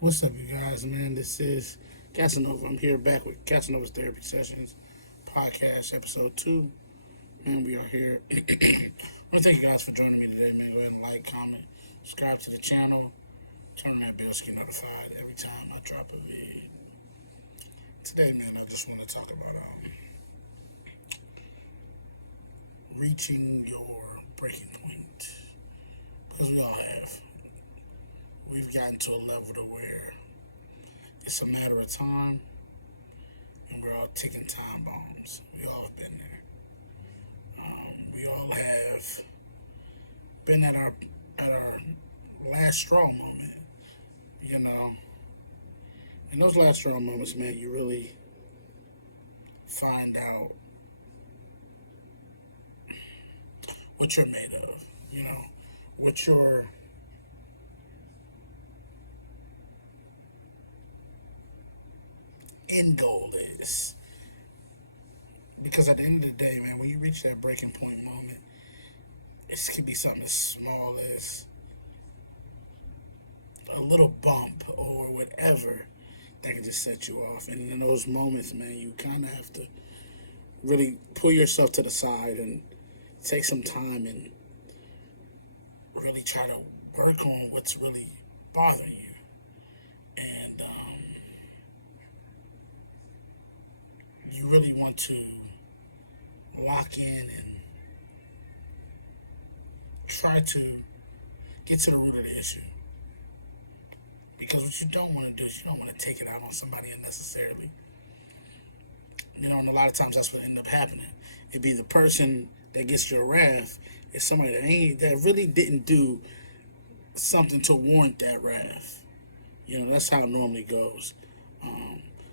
What's up, you guys, man? This is Cassanova. I'm here back with Cassanova's Therapy Sessions podcast, episode 2. And we are here. I want to thank you guys for joining me today, man. Go ahead and like, comment, subscribe to the channel, turn on that bell so you're notified every time I drop a vid. Today, man, I just want to talk about reaching your breaking point. Because we all have. We've gotten to a level to where it's a matter of time, and we're all ticking time bombs. We all have been there. We all have been at our last straw moment. You know, in those last straw moments, man, you really find out what you're made of. You know, what your end goal is. Because at the end of the day, man, when you reach that breaking point moment, it could be something as small as a little bump or whatever that can just set you off. And in those moments, man, you kind of have to really pull yourself to the side and take some time and really try to work on what's really bothering you. And you really want to lock in and try to get to the root of the issue. Because what you don't want to do is you don't want to take it out on somebody unnecessarily. You know, and a lot of times that's what ends up happening. It'd be the person that gets your wrath is somebody that really didn't do something to warrant that wrath. You know, that's how it normally goes.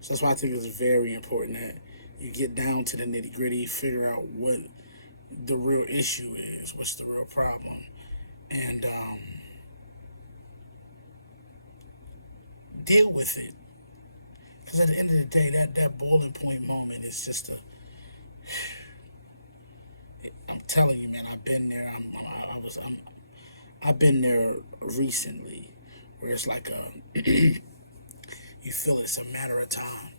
So that's why I think it's very important that you get down to the nitty gritty, figure out what the real issue is, what's the real problem, and deal with it. Because at the end of the day, that boiling point moment is just a. I'm telling you, man, I've been there. I've been there recently, where it's like you feel it's a matter of time,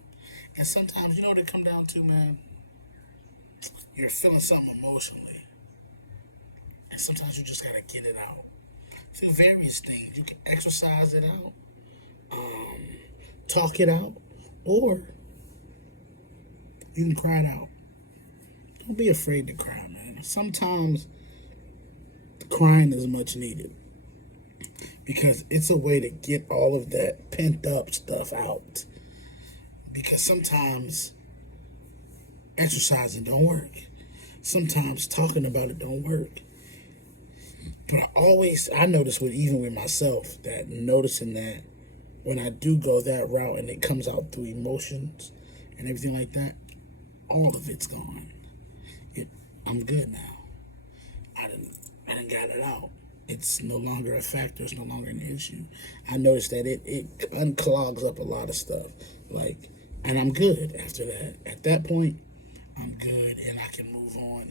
and sometimes you know what it come down to, man. You're feeling something emotionally, and sometimes you just gotta get it out through various things. You can exercise it out, talk it out, or you can cry it out. Don't be afraid to cry, man. Sometimes crying is much needed because it's a way to get all of that pent up stuff out. Because sometimes exercising don't work. Sometimes talking about it don't work. But I notice even with myself, that noticing that when I do go that route and it comes out through emotions and everything like that, all of it's gone. I'm good now. I didn't got it out. It's no longer a factor. It's no longer an issue. I noticed that it unclogs up a lot of stuff. And I'm good after that. At that point, I'm good and I can move on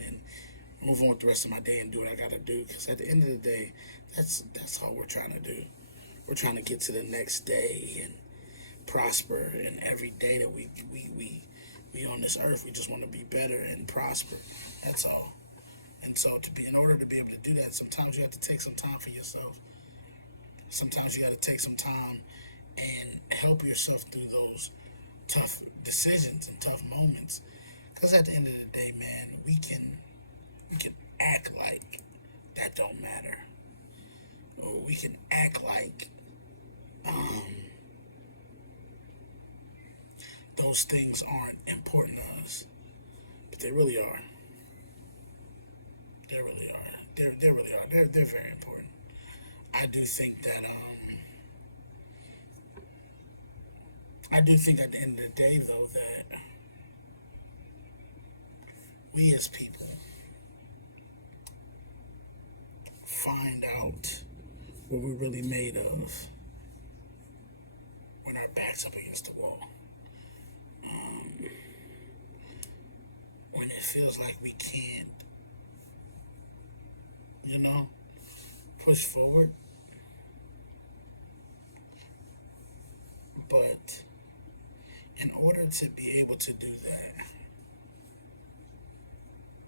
with the rest of my day and do what I gotta do. Because at the end of the day, that's all we're trying to do. We're trying to get to the next day and prosper. And every day that we on this earth, we just want to be better and prosper. That's all. And so in order to be able to do that, sometimes you have to take some time for yourself. Sometimes you got to take some time and help yourself through those tough decisions and tough moments. Because at the end of the day, man, we can act like that don't matter. Or we can act like those things aren't important to us, but they really are. They really are. They really are. They're very important. I do think that I do think at the end of the day, though, that we as people find out what we're really made of when our back's up against the wall. When it feels like we can't, you know, push forward. to be able to do that,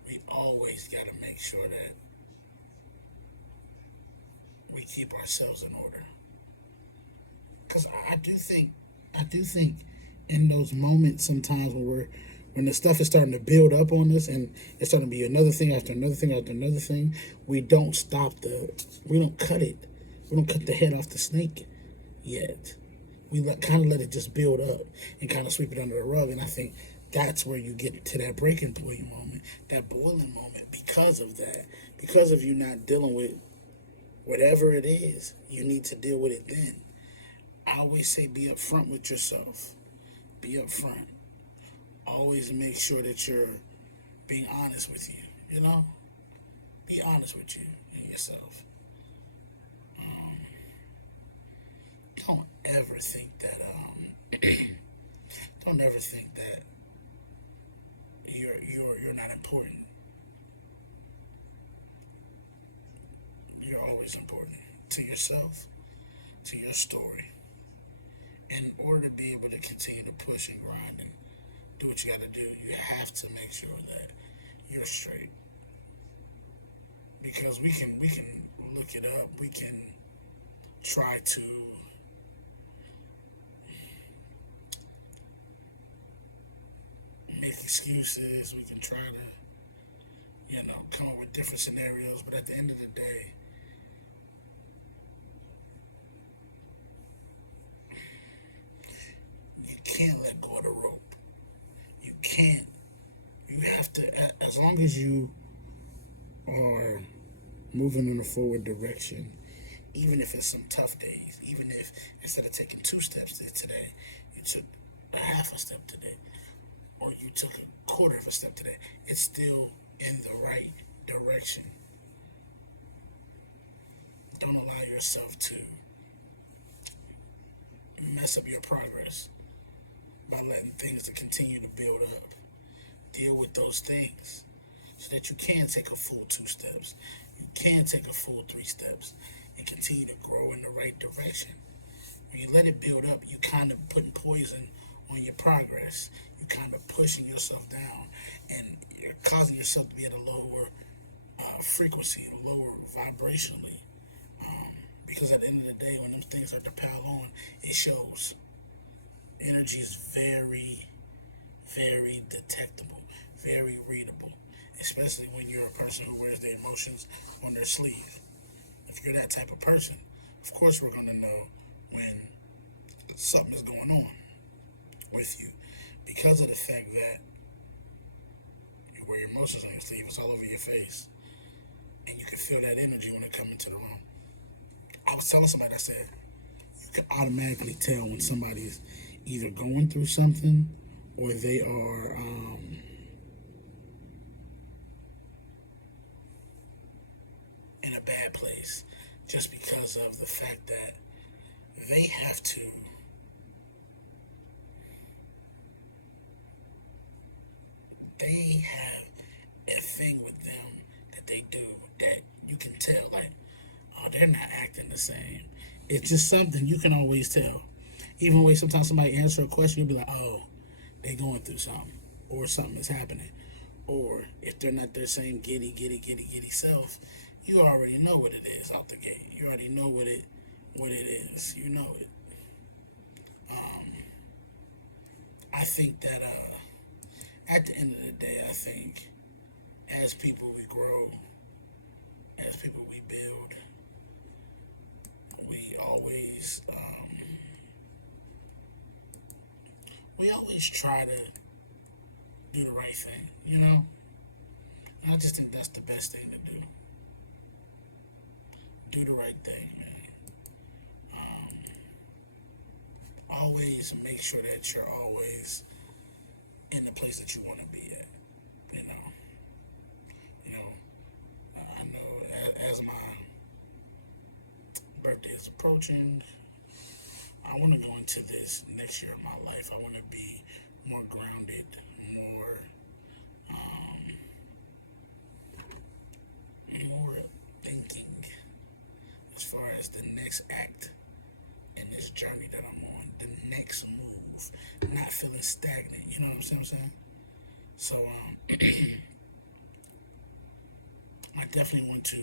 we always got to make sure that we keep ourselves in order. Because I do think in those moments sometimes when the stuff is starting to build up on us and it's starting to be another thing after another thing after another thing, we don't we don't cut it. We don't cut the head off the snake yet. We kind of let it just build up and kind of sweep it under the rug. And I think that's where you get to that breaking point moment, that boiling moment, because of that. Because of you not dealing with whatever it is, you need to deal with it then. I always say be upfront with yourself. Be upfront. Always make sure that you're being honest with you, you know? Be honest with you and yourself. Don't ever think that don't ever think that you're not important. You're always important to yourself, to your story. In order to be able to continue to push and grind and do what you got to do, you have to make sure that you're straight. Because we can look it up. We can try to make excuses. We can try to, come up with different scenarios. But at the end of the day, you can't let go of the rope. You can't. You have to, as long as you are moving in a forward direction, even if it's some tough days, even if instead of taking 2 steps today, you took a half a step today, or you took a quarter of a step today, it's still in the right direction. Don't allow yourself to mess up your progress by letting things to continue to build up. Deal with those things so that you can take a full 2 steps. You can take a full 3 steps and continue to grow in the right direction. When you let it build up, you kind of putting poison on your progress. You kind of pushing yourself down, and you're causing yourself to be at a lower frequency, lower vibrationally. Because at the end of the day, when those things start to pile on, it shows. Energy is very, very detectable, very readable, especially when you're a person who wears their emotions on their sleeve. If you're that type of person, of course we're going to know when something is going on with you, because of the fact that you wear your emotions on your sleeve. It's all over your face, and you can feel that energy when it comes into the room. I was telling somebody, I said, you can automatically tell when somebody's either going through something or they are in a bad place, just because of the fact that they have a thing with them that they do that you can tell, like, oh, they're not acting the same. It's just something you can always tell. Even when sometimes somebody answer a question, you'll be like, oh, they going through something, or something is happening. Or if they're not their same giddy self, you already know what it is out the gate. You already know what it is. You know it. I think that at the end of the day, I think as people we grow, as people we build, we always try to do the right thing, And I just think that's the best thing to do. Do the right thing, man. Always make sure that you're always in the place that you want to be at, I know as my birthday is approaching, I want to go into this next year of my life. I want to be more grounded, more thinking as far as the next act in this journey that I'm on, the next move. move, not feeling stagnant. You know what I'm saying? So I definitely want to,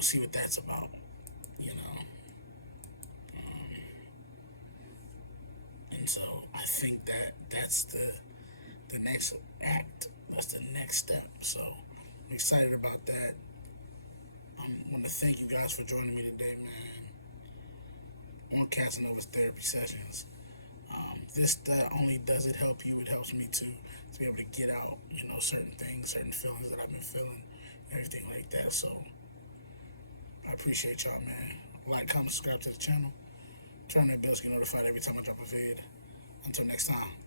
see what that's about. You know, and so I think that that's the next act. That's the next step. So I'm excited about that. I want to thank you guys for joining me today, man, on Casanova's therapy sessions. This not only does it help you, it helps me too to be able to get out, certain things, certain feelings that I've been feeling, and everything like that. So I appreciate y'all, man. Like, comment, subscribe to the channel. Turn that bell to get notified every time I drop a vid. Until next time.